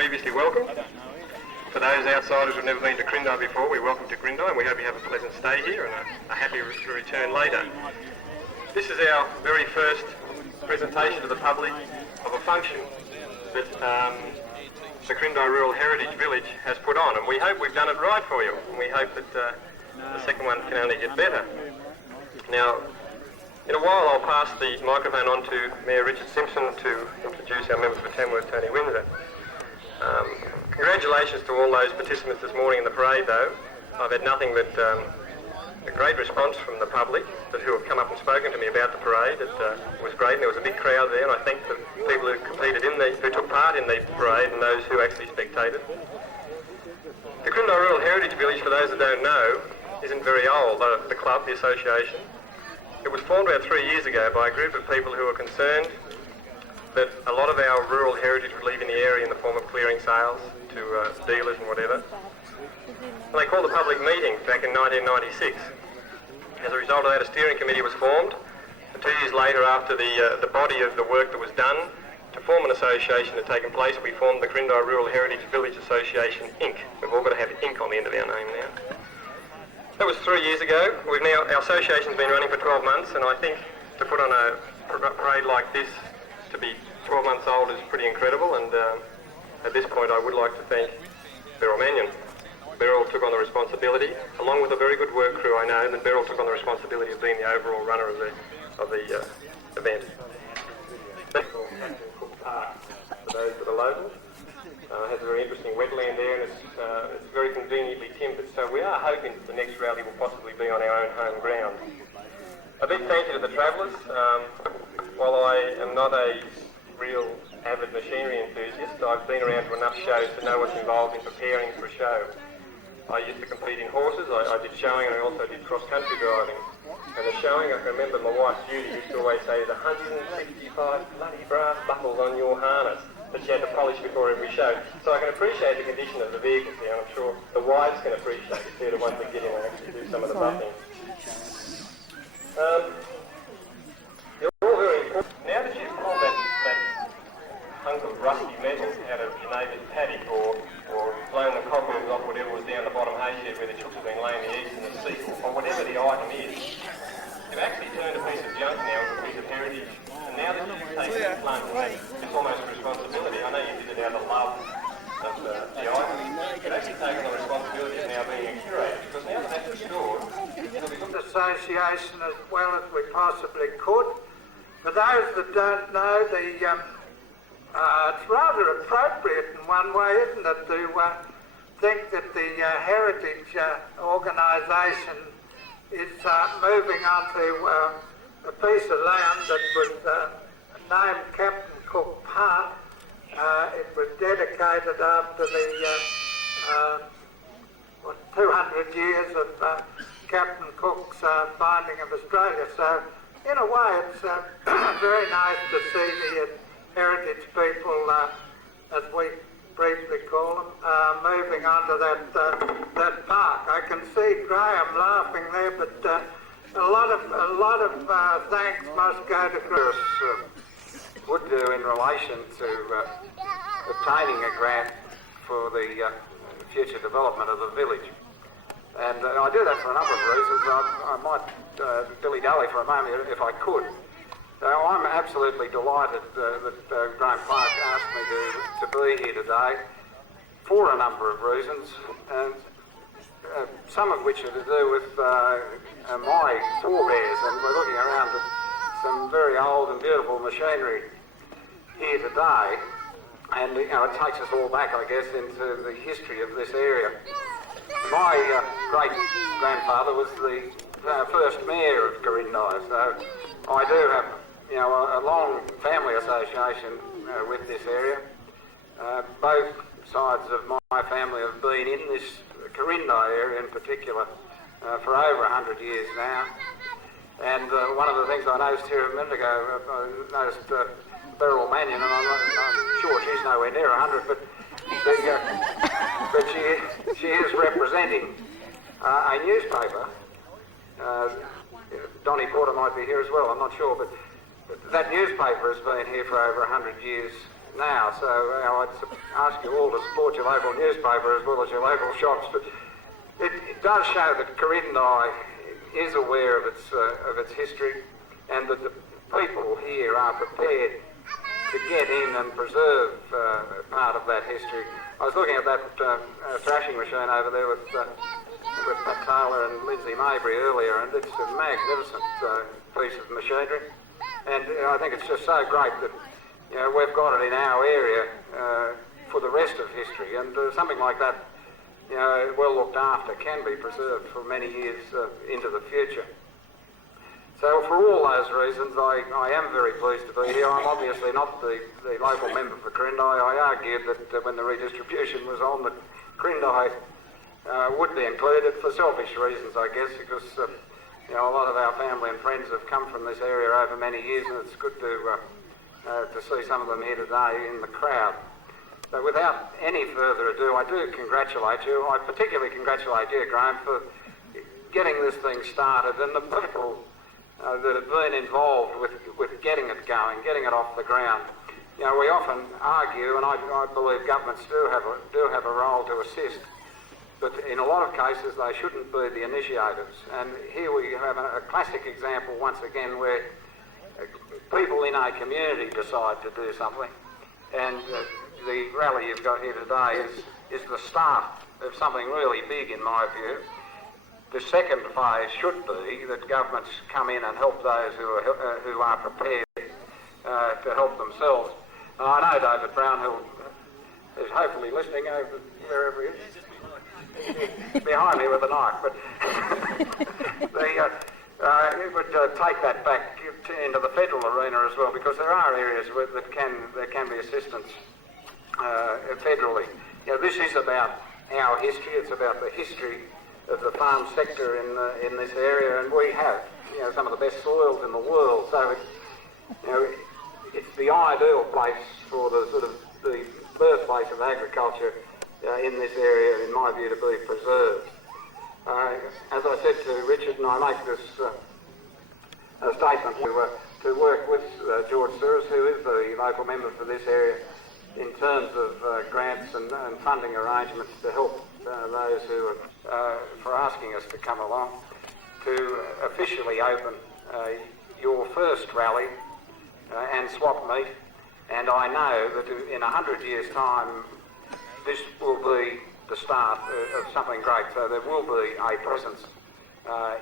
previously welcomed. For those outsiders who have never been to Grindai before, we welcome to Grindai and we hope you have a pleasant stay here and a happy return later. This is our very first presentation to the public of a function that the Grindai Rural Heritage Village has put on, and we hope we've done it right for you, and we hope that the second one can only get better. Now, in a while I'll pass the microphone on to Mayor Richard Simpson to introduce our member for Tamworth, Tony Windsor. Congratulations to all those participants this morning in the parade, though. I've had nothing but a great response from the public who have come up and spoken to me about the parade. It was great, and there was a big crowd there, and I thank the people who took part in the parade and those who actually spectated. The Grindai Rural Heritage Village, for those that don't know, isn't very old. The club, the association, it was formed about 3 years ago by a group of people who were concerned that a lot of our rural heritage would leave in the area in the form of clearing sales to dealers and whatever. And they called a public meeting back in 1996. As a result of that, a steering committee was formed. And 2 years later, after the body of the work that was done to form an association had taken place, we formed the Grindai Rural Heritage Village Association, Inc. We've all got to have Inc. on the end of our name now. That was 3 years ago. Our association's been running for 12 months, and I think to put on a parade like this, to be 12 months old, is pretty incredible. And at this point, I would like to thank Beryl Mannion. Beryl took on the responsibility, along with a very good work crew, I know, but Beryl took on the responsibility of being the overall runner of the event. For those that are local, it has a very interesting wetland there, and it's very conveniently timbered. So we are hoping that the next rally will possibly be on our own home ground. A big thank you to the travellers. While I am not a real avid machinery enthusiast, I've been around to enough shows to know what's involved in preparing for a show. I used to compete in horses, I did showing, and I also did cross-country driving. And the showing, I can remember my wife Judy used to always say, there's 165 bloody brass buckles on your harness that you had to polish before every show. So I can appreciate the condition of the vehicles here, and I'm sure the wives can appreciate it. They're the ones that get in and actually do some of the buffing. You're all very important. Now that you've pulled that hunk of rusty metal out of your neighbour's paddock or blown the cobwebs off whatever was down the bottom hay shed where the chooks have been laying the eggs in the seat, or whatever the item is, you've actually turned a piece of junk now into a piece of heritage. And now that you've taken the plunge, it's almost a responsibility. I know you did it out of love of the item. You've actually taken the responsibility of now being a curator, because now that that's restored, it'll be looked at association as well as we possibly could. For those that don't know, it's rather appropriate in one way, isn't it, to think that the Heritage organisation is moving onto a piece of land that was named Captain Cook Park. It was dedicated after the 200 years of Captain Cook's finding of Australia. So, in a way, it's very nice to see the heritage people, as we briefly call them, moving onto that park. I can see Graham laughing there, but a lot of thanks must go to Graham. Would do in relation to obtaining a grant for the future development of the village. And I do that for a number of reasons. I might dilly-dally for a moment if I could. I'm absolutely delighted that Graham Clark asked me to be here today for a number of reasons, and some of which are to do with my forebears, and we're looking around at some very old and beautiful machinery here today, and it takes us all back, I guess, into the history of this area. My great-grandfather was the first mayor of Grindai, so I do have a long family association with this area. Both sides of my family have been in this Grindai area in particular for over 100 years now. And one of the things I noticed here a minute ago, I noticed Beryl Mannion, and I'm sure she's nowhere near 100, but she is representing a newspaper. Donnie Porter might be here as well, I'm not sure, but that newspaper has been here for over 100 years now. So I'd ask you all to support your local newspaper as well as your local shops. But it does show that Corindai is aware of its history, and that the people here are prepared to get in and preserve part of that history. I was looking at that thrashing machine over there with Pat Taylor and Lindsay Mabry earlier, and it's a magnificent piece of machinery. And I think it's just so great that we've got it in our area for the rest of history, and something like that, well looked after, can be preserved for many years into the future. So for all those reasons, I am very pleased to be here. I'm obviously not the local member for Corindai. I argued that when the redistribution was on, that Corindai would be included for selfish reasons, I guess, because a lot of our family and friends have come from this area over many years, and it's good to see some of them here today in the crowd. So without any further ado, I do congratulate you. I particularly congratulate you, Graham, for getting this thing started, and the people that have been involved with getting it going, getting it off the ground. We often argue, and I believe governments do have a role to assist, but in a lot of cases they shouldn't be the initiators. And here we have a classic example once again where people in a community decide to do something, and the rally you've got here today is the start of something really big, in my view. The second phase should be that governments come in and help those who are prepared to help themselves. And I know David Brownhill is hopefully listening over wherever he is. Behind me with a knife, but it would take that back into the federal arena as well, because there are areas where there can be assistance federally. This is about our history. It's about the history of the farm sector in this area, and we have some of the best soils in the world. So it's the ideal place for the sort of the birthplace of agriculture in this area, in my view, to be preserved. As I said to Richard, and I make this statement to work with George Souris, who is the local member for this area, in terms of grants and funding arrangements to help those who are for asking us to come along, to officially open your first rally and swap meet. And I know that in 100 years' time, this will be the start of something great. So there will be a presence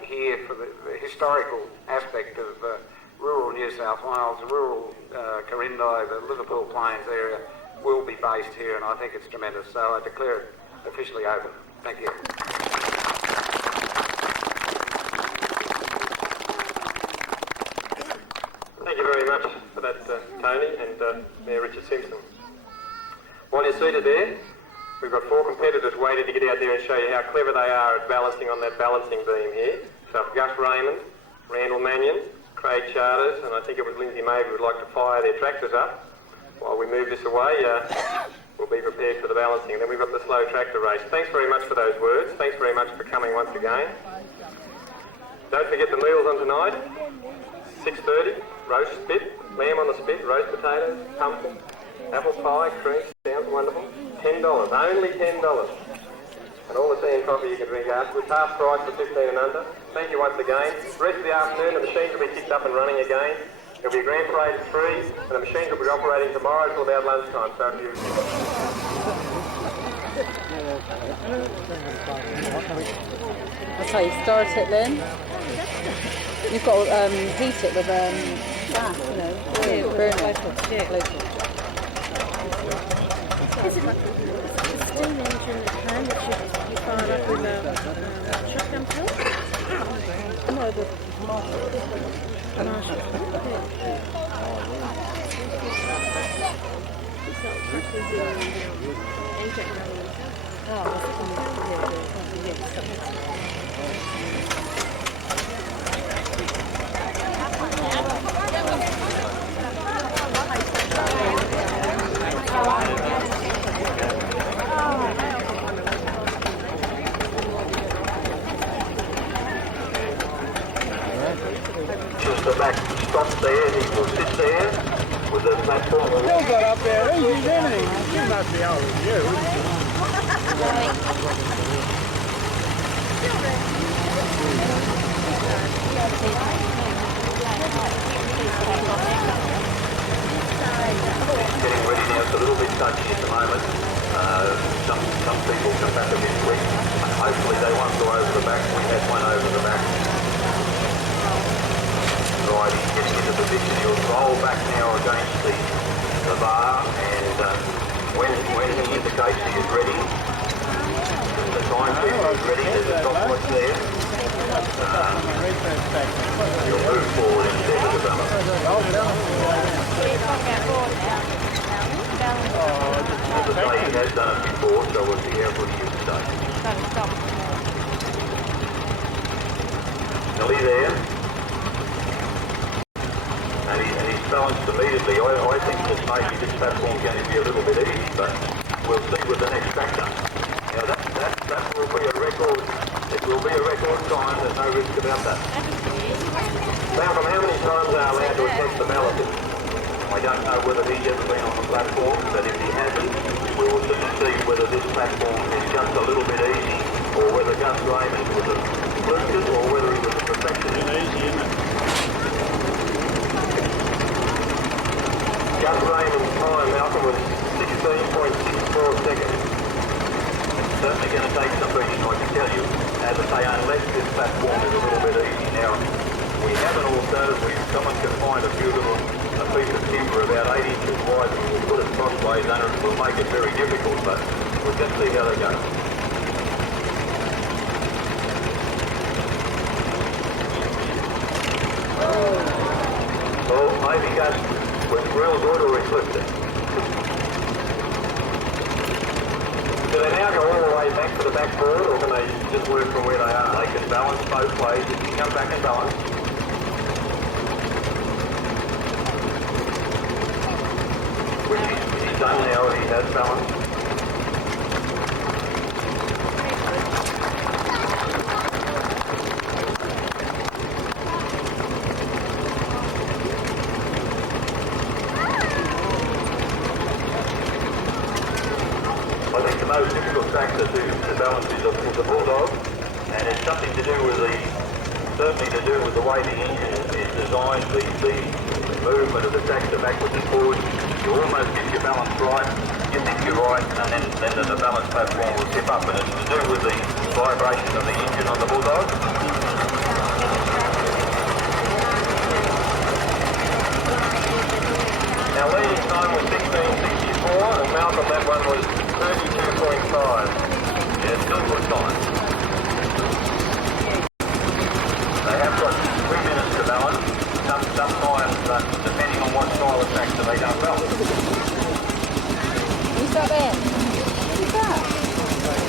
here for the historical aspect of rural New South Wales, rural Corindai, the Liverpool Plains area will be based here, and I think it's tremendous. So I declare it officially open. Thank you. Thank you very much for that, Tony and Mayor Richard Simpson. While you're seated there, we've got 4 competitors waiting to get out there and show you how clever they are at balancing on that balancing beam here. So Gus Raymond, Randall Mannion, Craig Charters, and I think it was Lindsay Mabry would like to fire their tractors up. While we move this away, we'll be prepared for the balancing. And then we've got the slow tractor race. Thanks very much for those words. Thanks very much for coming once again. Don't forget the meals on tonight. 6:30, roast spit, lamb on the spit, roast potatoes, pumpkin, apple pie, cream. Sounds wonderful. $10, only $10. And all the tea and coffee you can drink afterwards. Half price for 15 and under. Thank you once again. The rest of the afternoon, the machines will be kicked up and running again. There'll be a grand parade at 3, and the machines will be operating tomorrow until about lunchtime. So if you... That's how you start it then. You've got to heat it with gas, burn it. Local. Is it like a steam engine pan that you fire up with a shotgun pill? No, the Marshall. Just the back stop there, he will sit there. with the platform. Still got up there easy, didn't he? He must be older than you. Getting ready now. It's a little bit touchy at the moment. Some people come back a bit quick. Hopefully they won't go over the back. We had one over the back. Right, he's getting into position. He'll roll back now against the bar, and when he indicates he is ready, the timekeeper is ready. There's a stopwatch there. He'll move forward instead of the balance. As I say, he has done it before, so we'll see how good he is today. Nearly there. And he's balanced immediately. I think that maybe this platform's going to be a little bit easy, but we'll see with the next factor. Now that will be a record. It will be a record time. There's no risk about that. Malcolm, how many times are allowed to attempt the balancing? I don't know whether he's ever been on the platform, but if he hasn't, we will soon see whether this platform is just a little bit easy, or whether Gus Raymond was a fluke, or whether he was a perfectionist. It's easy, isn't it? Gus Raymond's time, Malcolm, was 16.64 seconds. It's certainly going to take some beating, I can tell you. As I say, unless this platform is a little bit easy. Now, we have an alternative. Someone can find a piece of timber about 8 inches wide and we'll put it crossways under it. We'll make it very difficult, but we'll just see how they go. Well, maybe Gus was real good or he flipped it. Do they now go all the way back to the backboard, or can they just work from where they are? They can balance both ways. If you come back and balance. Which he's done now, he has balanced. I think the most difficult factor to balance is the bulldog, and it's something to do with certainly to do with the way the engine is designed, the movement of the tractor backwards and forwards. You almost get your balance right, you think you're right, and then the balance platform will tip up, and it's to do with the vibration of the engine on the bulldog. Now leading time was 16.64, and Malcolm, that one was 32.5. Yeah, still good time. They have got 2 minutes to balance. Sometimes, depending on what style of tractor, they don't balance. Who's that there? Who's that?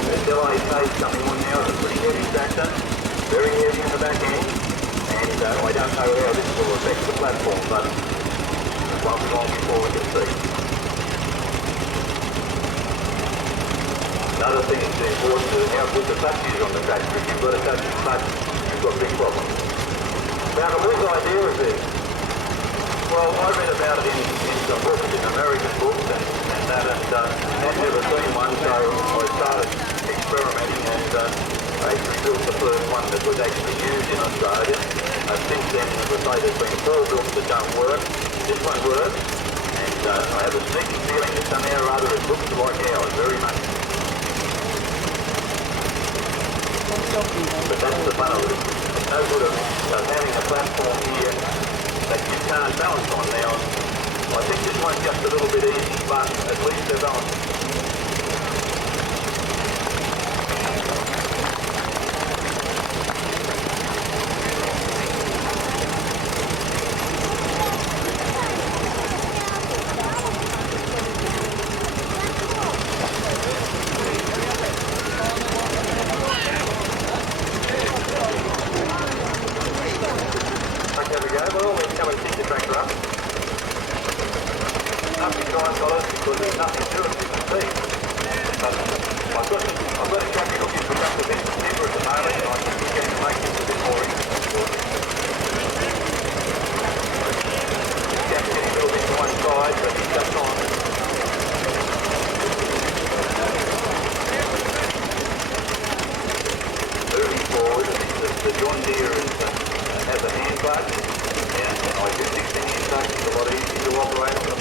There's LAK coming on now. It's a pretty heavy tractor, very heavy in the back end, and I don't know how this will affect the platform, but it won't be long before we can see. Another thing that's important is how good the touch is on the tractor. If you've got a touch, you've got big problems. Now, whose idea is this? Well, I read about it in some books, in American books and that, and I'd never seen one, so I started experimenting and I actually built the first one that was actually used in Australia. Since then, as I say, there's been 4 built that don't work. This one works, and I have a sneaky feeling that somehow or other it looks like ours, very much. But that's the fun of it. It's no good of having a platform here that you can't balance on. Now, I think this one's just a little bit easy, but at least they're balanced.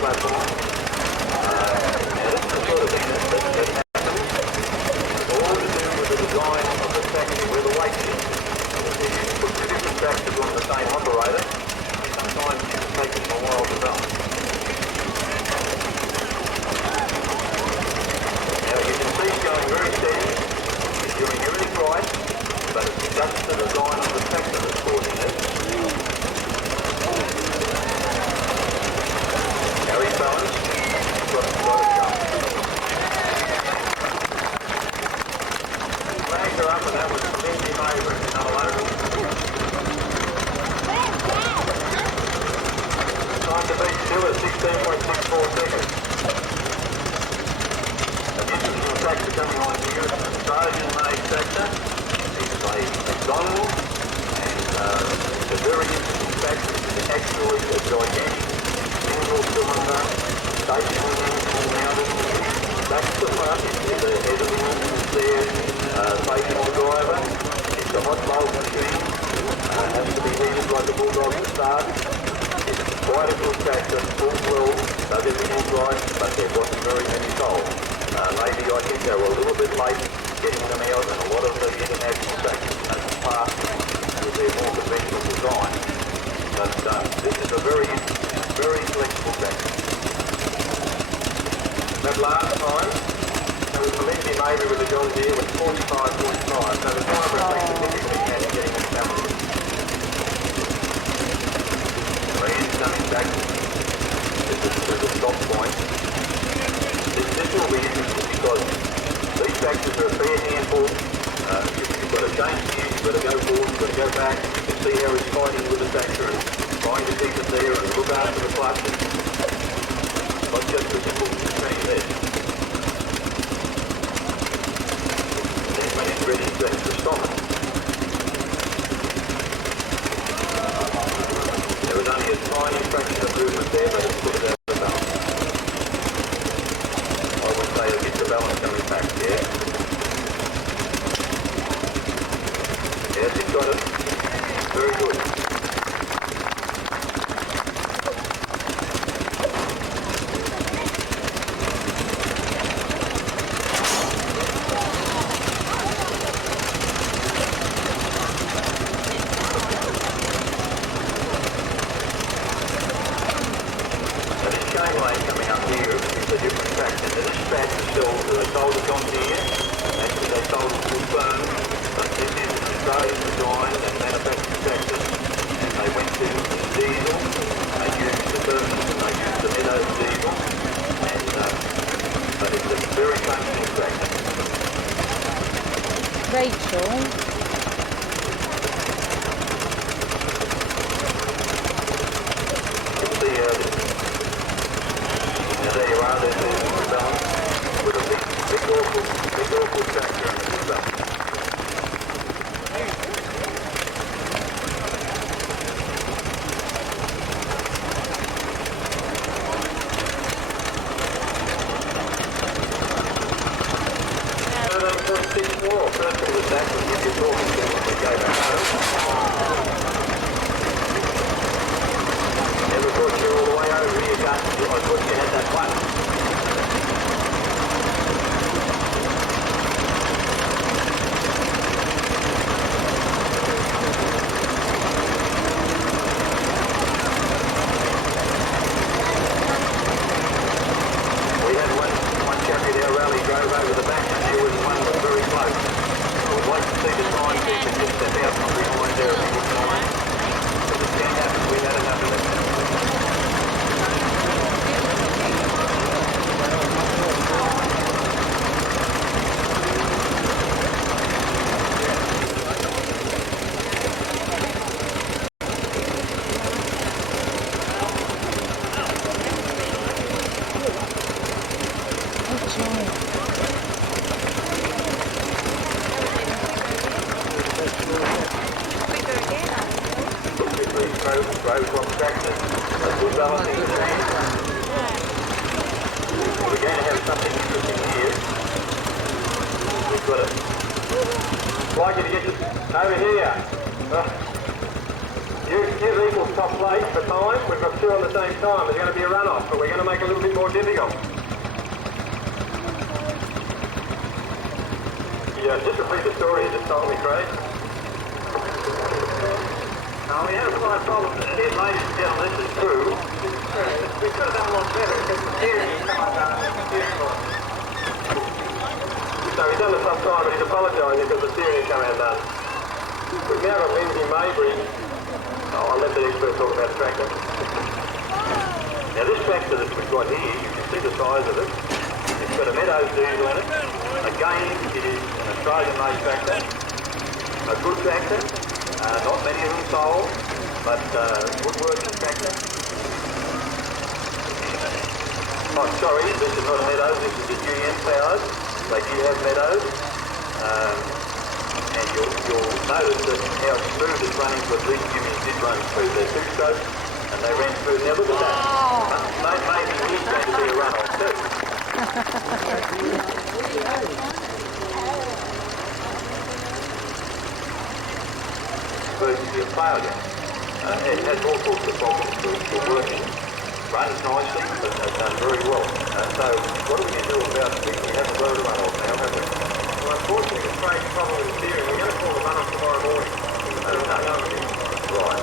platform. Now this is the sort of thing that happens. All to do with the design of the section where the weight is. If you put two different tractors on the same operator, sometimes it can take them a while to develop. Now you can see it's going very steady. It's doing everything right, but it's just the design of the tractor that's causing this. Carry balance, got it jump. Flags are up and that was Lindsay Maver in Inaugural. Time to beat still at 16.64 seconds. This is a tractor coming on here, it's an Australian-made tractor. It's a McDonald, and it's a very interesting tractor. It's actually a gigantic single cylinder, stationary mounted. Back to the front, you see the head of the engine there, facing the driver. It's a hot bulb machine, has to be heated like a bulldog to start. It's quite a good tractor, full well, does everything right, but there wasn't very many sold. Maybe I think they were a little bit late getting them out, and a lot of the international tractors have passed with their more conventional design. But this is a very, very flexible tractor. That last time, it was Lindsay Maver with the John Deere was 45.5, so the driver takes a difficulty in getting it balanced. He's coming back to the stop point. This will be interesting because these tractors are a fair handful. You've got to change gears, you've got to go forward, you've got to go back. You can see how he's fighting with the tractor and trying to keep it there and look after the clutch. Not just a simple thing there. Then when it's ready to stop it. There was only a tiny fraction of movement there, but it's put it out of the balance. I would say it'll get the balance coming back, yeah. Yes, he's got it. Very good. Coming up here is a different tractor. This tractor still sold it on here. Actually they sold it full firm, but this is an Australian design and manufactured tractor. And they went to diesel, they used the Burns and they used the Meadows diesel. And but it's a very functional tractor. Rachel. There you are, there's the balance with a big awful tractor and the balance. First thing was that was if you're talking to when we go back home. Never brought you all the way over here, Gus. I thought you had that one. We had one champion our rally drove over the back and there was one that was very close. I would like to see the time so you can just step out from behind there if you wouldn't mind. But it can't happen, we've had enough of it. Road contractor, a good balancing machine. We're going to have something interesting here. We've got it. I'd like you to get this over here. Use equal top place for time. We've got two on the same time. There's going to be a runoff, but we're going to make it a little bit more difficult. Yeah, just repeat the story you just told me, Craig. We had a slight problem. Ladies and gentlemen, this is true. We could have done a lot better because the steering came undone and the steering was. So he's done the top time, but he's apologising because the steering came undone. We've now got Lindsay Mabry. I'll let the expert talk about the tractor. Now this tractor that we've got here, you can see the size of it. It's got a Meadows diesel in it. Again, it is an Australian-made tractor. A good tractor. Not many of them sold, but good working tractor. Oh, sorry, this is not a Meadows, this is a GM powered. They do have Meadows. And you'll notice that how smooth it's running, but these Jimmys did run smooth. They're two-strokes and they ran smooth. Now look at that. Maybe he's going to be a run-off too. Versus the failure. It has all sorts of problems for working. Runs nicely, but has done very well. So what are we going to do about this? We haven't got a run-off now, have we? Well, unfortunately, the Craig's problem with the steering. We're going to call the run-off tomorrow morning. Right.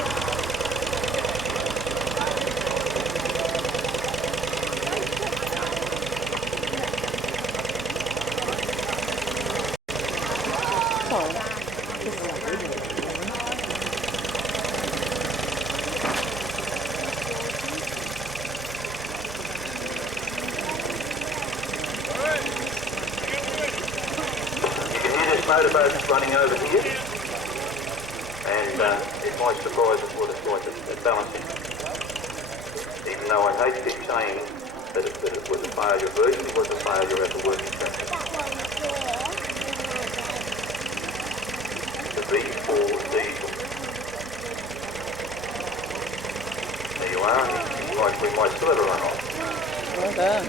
Motorboat's running over here, and it might surprise us what it's like at balancing. Even though I hate to keep saying that it was a failure version, it was a failure at the working tractor. The V4 diesel. There you are, we might still have a run on. Well done.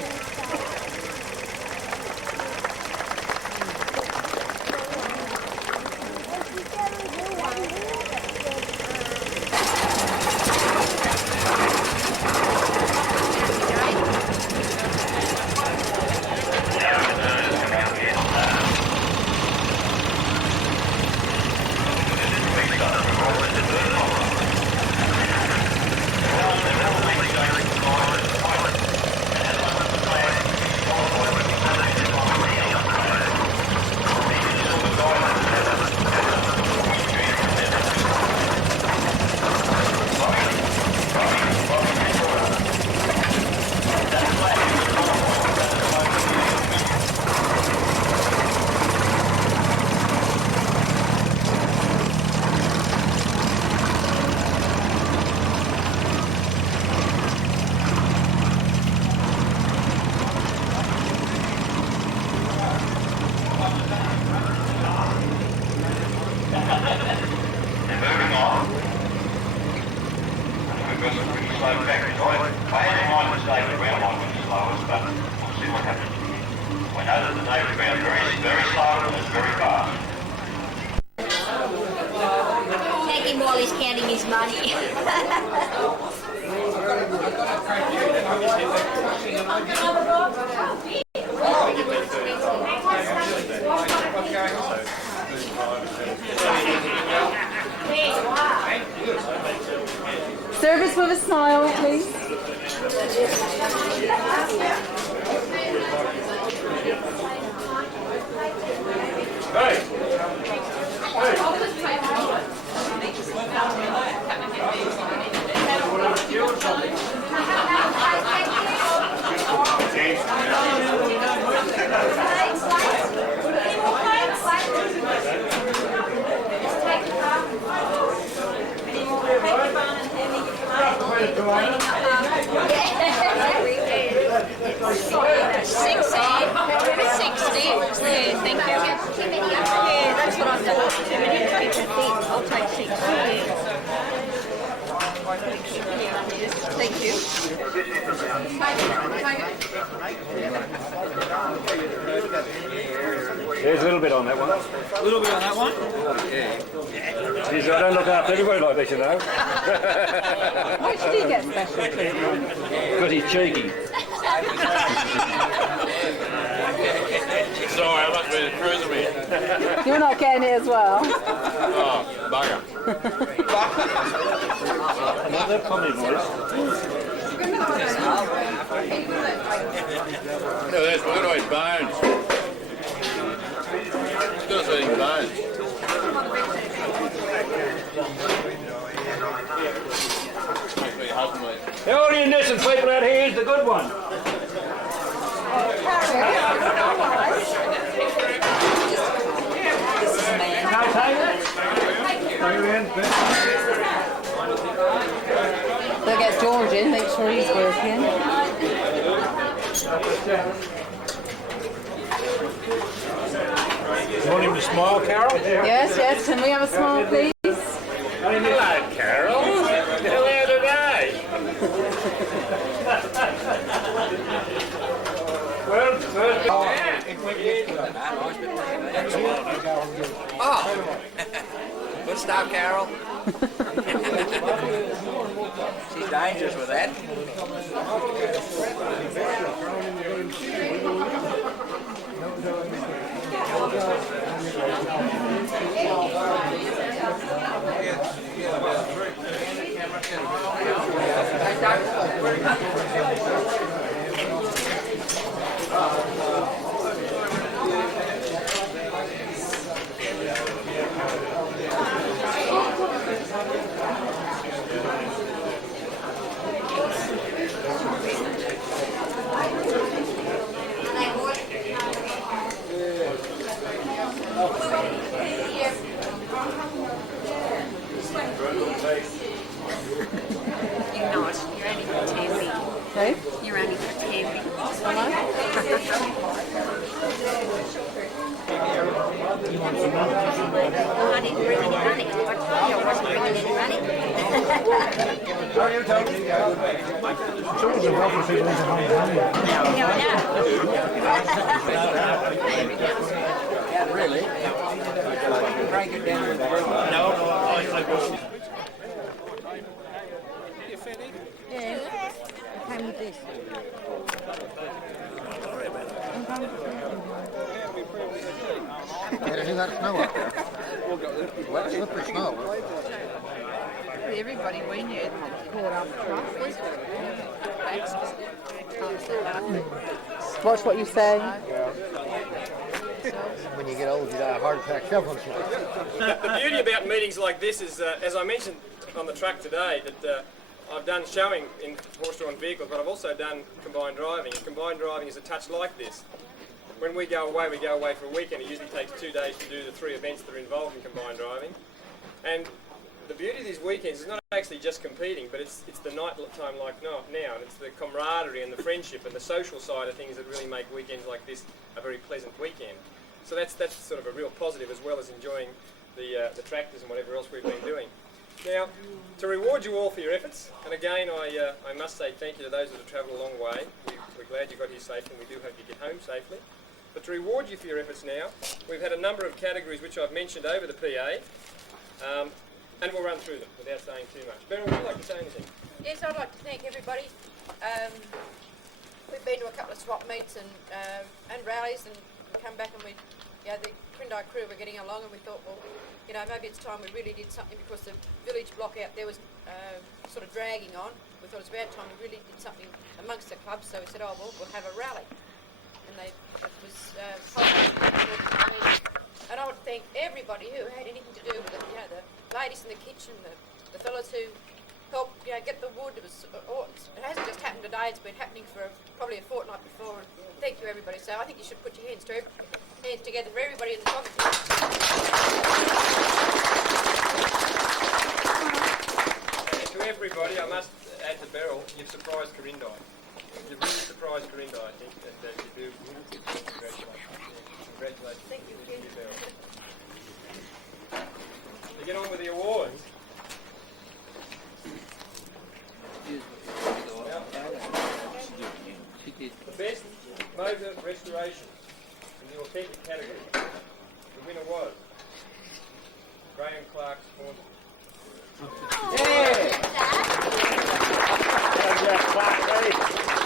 While he's counting his money. Service with a smile, please. Thank you. Yeah, that's what I thought. 2 minutes, I'll take 6. Thank you. There's a little bit on that one. A little bit on that one? Geez, I don't look after everybody like this, you know. Why should he get special treatment? Because he's cheeky. Sorry, I must be cruising me. You're not getting it as well. Oh, bugger. Another comedy voice. Look at this, look at all his bones. Still eating bones. The only innocent people out here is the good one. They'll get George in, make sure he's working. You want him to smile, Carol? Yes, yes. Can we have a smile, please? Hello, Carol. Hello today. Oh, good stuff, Carol. She's dangerous with that. You're not. You're only pretending. Hey? You're only pretending. I didn't bring any money. I told you I wasn't bringing any money. Yeah, really. Break it down with Yeah. I came with this. Everybody we knew caught up Watch what you say. When you get old, you die a heart attack shoveling shit. The beauty about meetings like this is, as I mentioned on the track today, that I've done showing in horse-drawn vehicles, but I've also done combined driving. And combined driving is a touch like this. When we go away for a weekend. It usually takes 2 days to do the 3 events that are involved in combined driving. And the beauty of these weekends is not actually just competing, but it's the night time like now, and it's the camaraderie and the friendship and the social side of things that really make weekends like this a very pleasant weekend. So that's sort of a real positive, as well as enjoying the tractors and whatever else we've been doing. Now, to reward you all for your efforts, and again I must say thank you to those that have travelled a long way. We're glad you got here safely, and we do hope you get home safely. But to reward you for your efforts now, we've had a number of categories which I've mentioned over the PA, and we'll run through them without saying too much. Beryl, would you like to say anything? Yes, I'd like to thank everybody. We've been to a couple of swap meets and rallies, and we come back and the Crindai crew were getting along, and we thought, well, maybe it's time we really did something, because the village block out there was sort of dragging on. We thought it was about time we really did something amongst the clubs, so we said, oh, well, we'll have a rally. And it was and I would thank everybody who had anything to do with it. The ladies in the kitchen, the fellas who helped get the wood. It hasn't just happened today, it's been happening for probably a fortnight before, and thank you everybody. So I think you should put your hands together for everybody in the committee. To everybody, I must add to Beryl, you've surprised Corindai. You've really surprised Corindai, I think, and you do. Congratulations. Thank you, Beryl. To get on with the awards. The best motor restoration. in the authentic category. The winner was Graham Clark's horse. Yeah! Clark, ready?